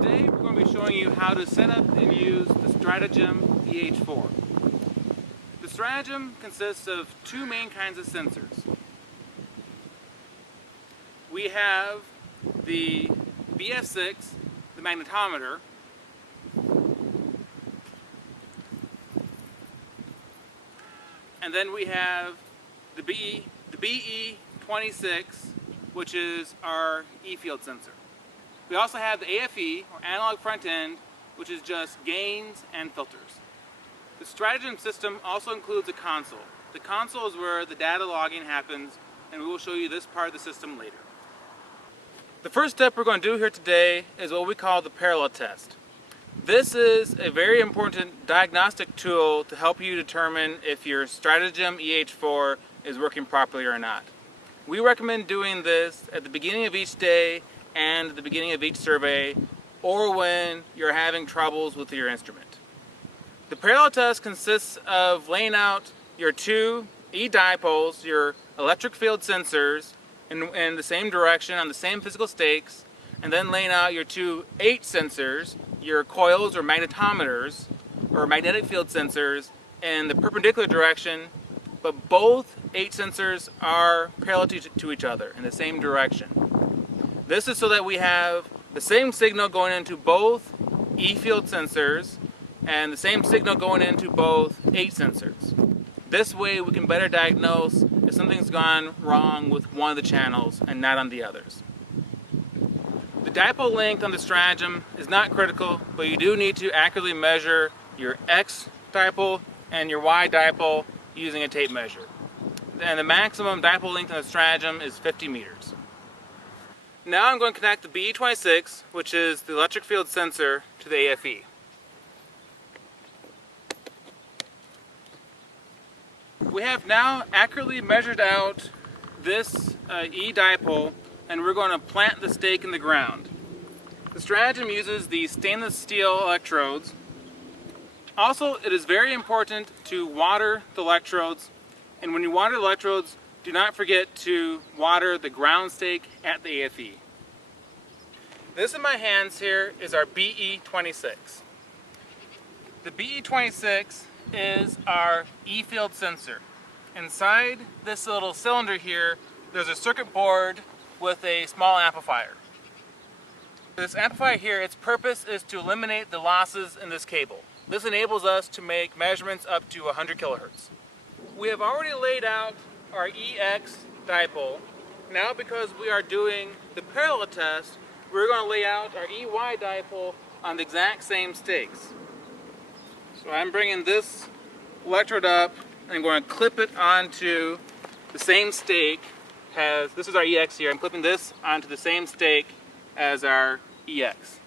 Today we're going to be showing you how to set up and use the Stratagem EH4. The Stratagem consists of two main kinds of sensors. We have the BF6, the magnetometer, and then we have the BE26, which is our E-field sensor. We also have the AFE, or analog front end, which is just gains and filters. The Stratagem system also includes a console. The console is where the data logging happens, and we will show you this part of the system later. The first step we're going to do here today is what we call the parallel test. This is a very important diagnostic tool to help you determine if your Stratagem EH4 is working properly or not. We recommend doing this at the beginning of each day and at the beginning of each survey, or when you're having troubles with your instrument. The parallel test consists of laying out your two E-dipoles, your electric field sensors, in the same direction on the same physical stakes, and then laying out your two H sensors, your coils or magnetometers, or magnetic field sensors, in the perpendicular direction, but both H sensors are parallel to each other in the same direction. This is so that we have the same signal going into both E-field sensors and the same signal going into both H sensors. This way we can better diagnose if something's gone wrong with one of the channels and not on the others. The dipole length on the Stratagem is not critical, but you do need to accurately measure your X dipole and your Y dipole using a tape measure. And the maximum dipole length on the Stratagem is 50 meters. Now I'm going to connect the BE26, which is the electric field sensor, to the AFE. We have now accurately measured out this E-dipole, and we're going to plant the stake in the ground. The Stratagem uses these stainless steel electrodes. Also, it is very important to water the electrodes, and when you water the electrodes, do not forget to water the ground stake at the AFE. This in my hands here is our BE26. The BE26 is our E-field sensor. Inside this little cylinder here, there's a circuit board with a small amplifier. This amplifier here, its purpose is to eliminate the losses in this cable. This enables us to make measurements up to 100 kilohertz. We have already laid out our EX dipole. Now, because we are doing the parallel test, we're going to lay out our EY dipole on the exact same stakes. So I'm bringing this electrode up and I'm going to clip it onto the same stake as, this is our EX here, I'm clipping this onto the same stake as our EX.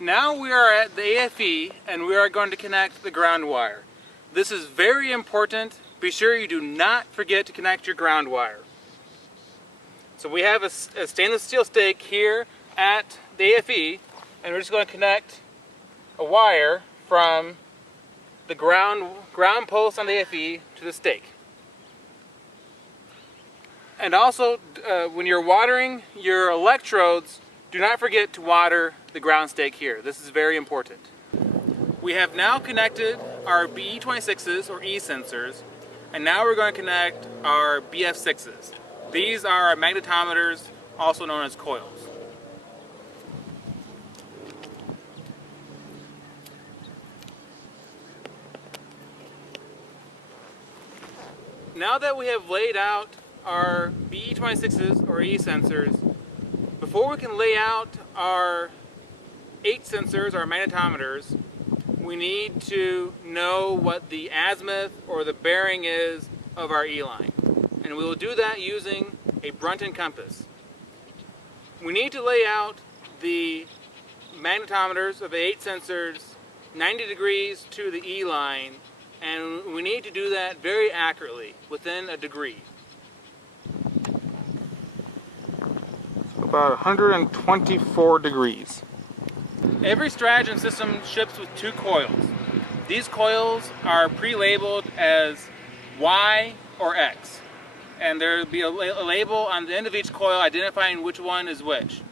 Now we are at the AFE and we are going to connect the ground wire. This is very important. Be sure you do not forget to connect your ground wire. So we have a stainless steel stake here at the AFE, and we're just going to connect a wire from the ground post on the AFE to the stake. And also, when you're watering your electrodes, do not forget to water the ground stake here. This is very important. We have now connected our BE26s, or E sensors, and now we're going to connect our BF6s. These are our magnetometers, also known as coils. Now that we have laid out our BE26s, or E sensors, before we can lay out our H sensors, our magnetometers, we need to know what the azimuth or the bearing is of our E-line. And we will do that using a Brunton compass. We need to lay out the magnetometers of the H sensors 90 degrees to the E-line, and we need to do that very accurately, within a degree. About 124 degrees. Every Stratagem system ships with two coils. These coils are pre-labeled as Y or X. and there will be a label on the end of each coil identifying which one is which.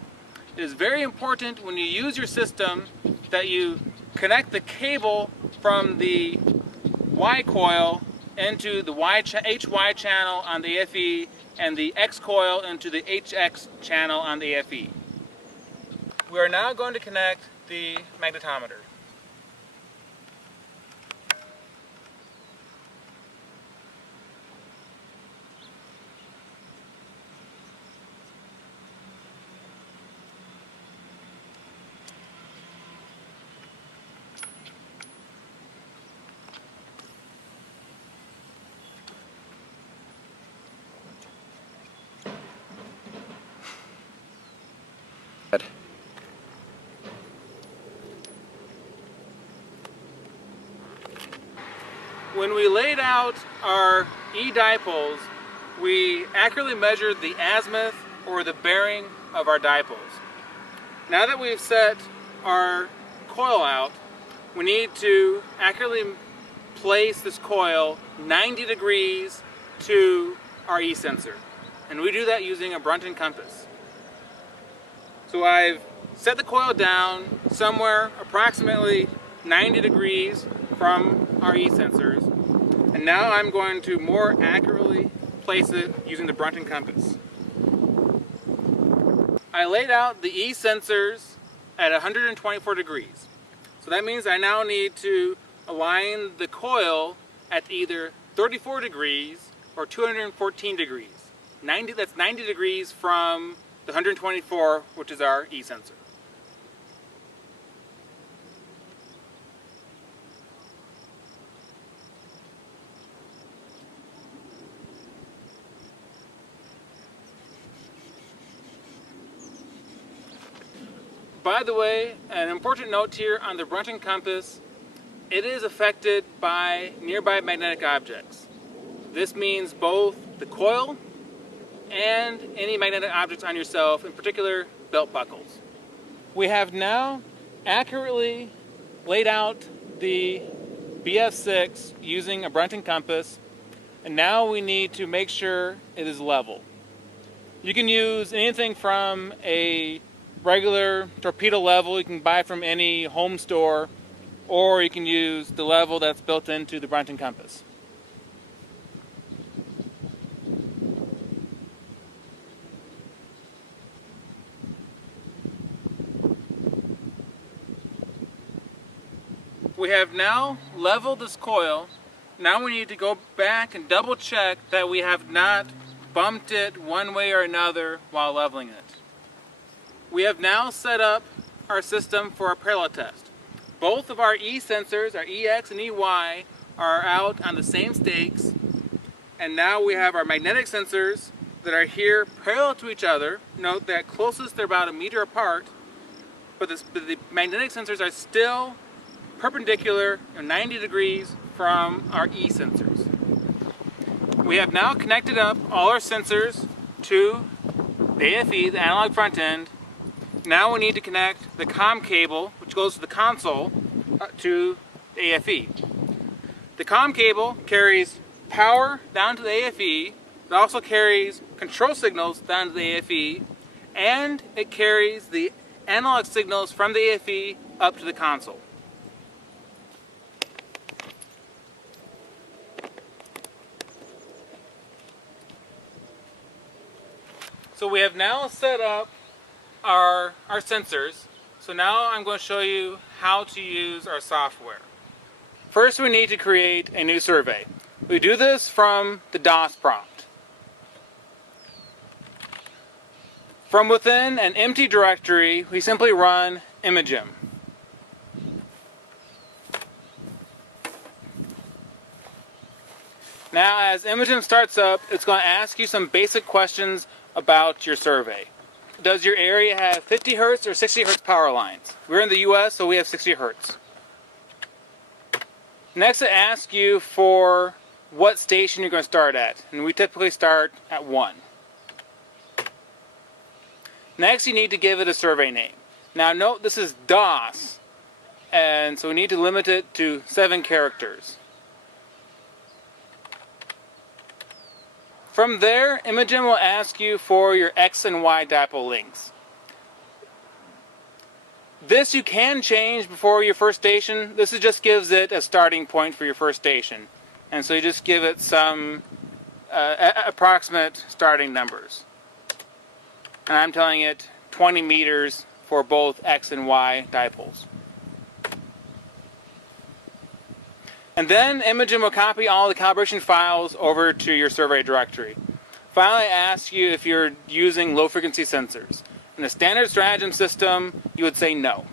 It is very important when you use your system that you connect the cable from the Y coil into the HY channel on the AFE and the X coil into the HX channel on the AFE. We are now going to connect the magnetometer. When we laid out our E-dipoles, we accurately measured the azimuth or the bearing of our dipoles. Now that we've set our coil out, we need to accurately place this coil 90 degrees to our E-sensor. And we do that using a Brunton compass. So I've set the coil down somewhere approximately 90 degrees from our E-sensors, and now I'm going to more accurately place it using the Brunton compass. I laid out the E-sensors at 124 degrees. So that means I now need to align the coil at either 34 degrees or 214 degrees. That's 90 degrees from the 124, which is our E-sensor. By the way, an important note here on the Brunton compass, it is affected by nearby magnetic objects. This means both the coil and any magnetic objects on yourself, in particular belt buckles. We have now accurately laid out the BF6 using a Brunton compass, and now we need to make sure it is level. You can use anything from a regular torpedo level you can buy from any home store, or you can use the level that's built into the Brunton compass. We have now leveled this coil. Now we need to go back and double check that we have not bumped it one way or another while leveling it. We have now set up our system for a parallel test. Both of our E sensors, our EX and EY, are out on the same stakes, and now we have our magnetic sensors that are here parallel to each other. Note that closest they're about 1 meter apart, but the magnetic sensors are still perpendicular 90 degrees from our E sensors. We have now connected up all our sensors to the AFE, the analog front end. Now we need to connect the COM cable, which goes to the console, to the AFE. The COM cable carries power down to the AFE. It also carries control signals down to the AFE, and it carries the analog signals from the AFE up to the console. So we have now set up our sensors. So now I'm going to show you how to use our software. First, we need to create a new survey. We do this from the DOS prompt. From within an empty directory, we simply run imagem. Now, as imagem starts up, it's going to ask you some basic questions about your survey. Does your area have 50 Hertz or 60 Hertz power lines? We're in the US, so we have 60 Hertz. Next, it asks you for what station you're going to start at, and we typically start at 1. Next, you need to give it a survey name. Now note this is DOS, and so we need to limit it to 7 characters. From there, imagem will ask you for your X and Y dipole links. This you can change before your first station. This just gives it a starting point for your first station. And so you just give it some approximate starting numbers. And I'm telling it 20 meters for both X and Y dipoles. And then Imogen will copy all the calibration files over to your survey directory. Finally, I ask you if you're using low frequency sensors. In a standard Stratagem system, you would say no.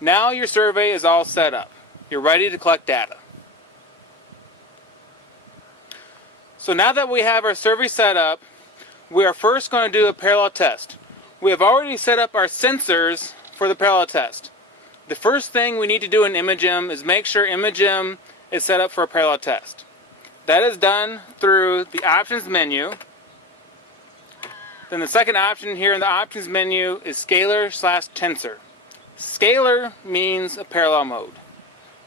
Now your survey is all set up. You're ready to collect data. So now that we have our survey set up, we are first going to do a parallel test. We have already set up our sensors for the parallel test. The first thing we need to do in Imogen is make sure Imogen is set up for a parallel test. That is done through the options menu. Then the second option here in the options menu is scalar/tensor. Scalar means a parallel mode.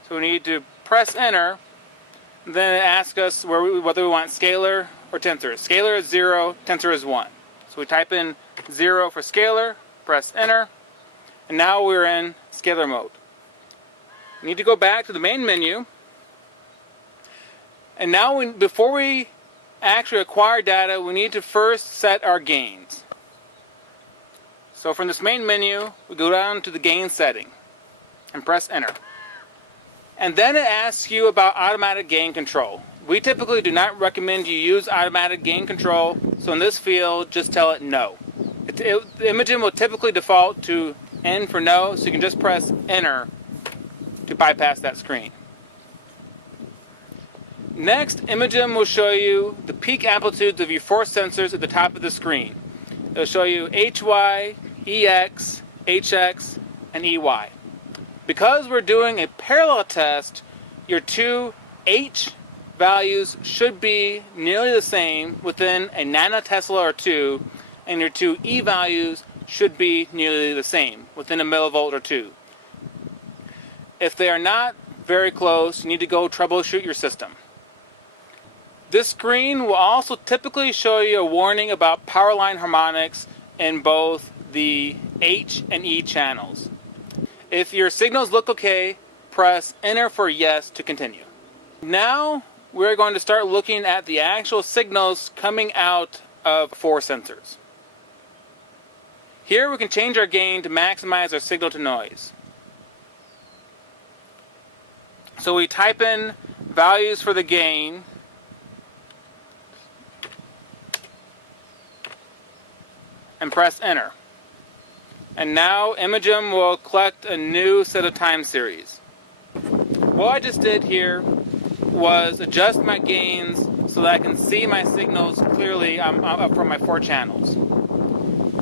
So we need to press enter. Then it asks us whether we want scalar or tensor. Scalar is 0, tensor is 1. So we type in 0 for scalar, press enter, and now we're in scalar mode. We need to go back to the main menu. And now before we actually acquire data, we need to first set our gains. So from this main menu, we go down to the gain setting and press enter. And then it asks you about automatic gain control. We typically do not recommend you use automatic gain control, so in this field, just tell it no. Imogen will typically default to N for no, so you can just press enter to bypass that screen. Next, Imogen will show you the peak amplitudes of your four sensors at the top of the screen. It will show you HY, EX, HX, and EY. Because we're doing a parallel test, your two H values should be nearly the same within a nanotesla or two, and your two E values should be nearly the same within a millivolt or two. If they are not very close, you need to go troubleshoot your system. This screen will also typically show you a warning about power line harmonics in both the H and E channels. If your signals look okay, press enter for yes to continue. Now we're going to start looking at the actual signals coming out of four sensors. Here we can change our gain to maximize our signal to noise. So we type in values for the gain, and press enter. And now Imogen will collect a new set of time series. What I just did here was adjust my gains so that I can see my signals clearly from my four channels.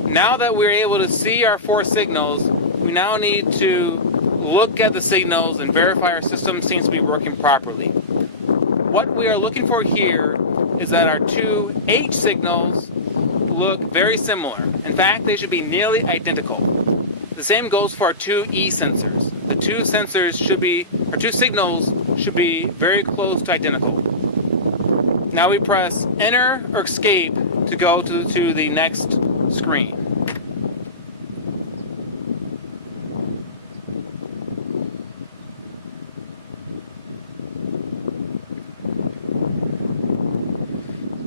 Now that we're able to see our four signals, we now need to look at the signals and verify our system seems to be working properly. What we are looking for here is that our two H signals look very similar. In fact, they should be nearly identical. The same goes for our two E sensors. The two signals should be very close to identical. Now we press enter or escape to go to the next screen.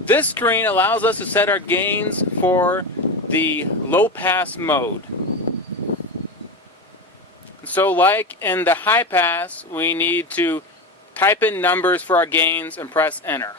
This screen allows us to set our gains for the low pass mode. So like in the high pass, we need to type in numbers for our gains and press enter.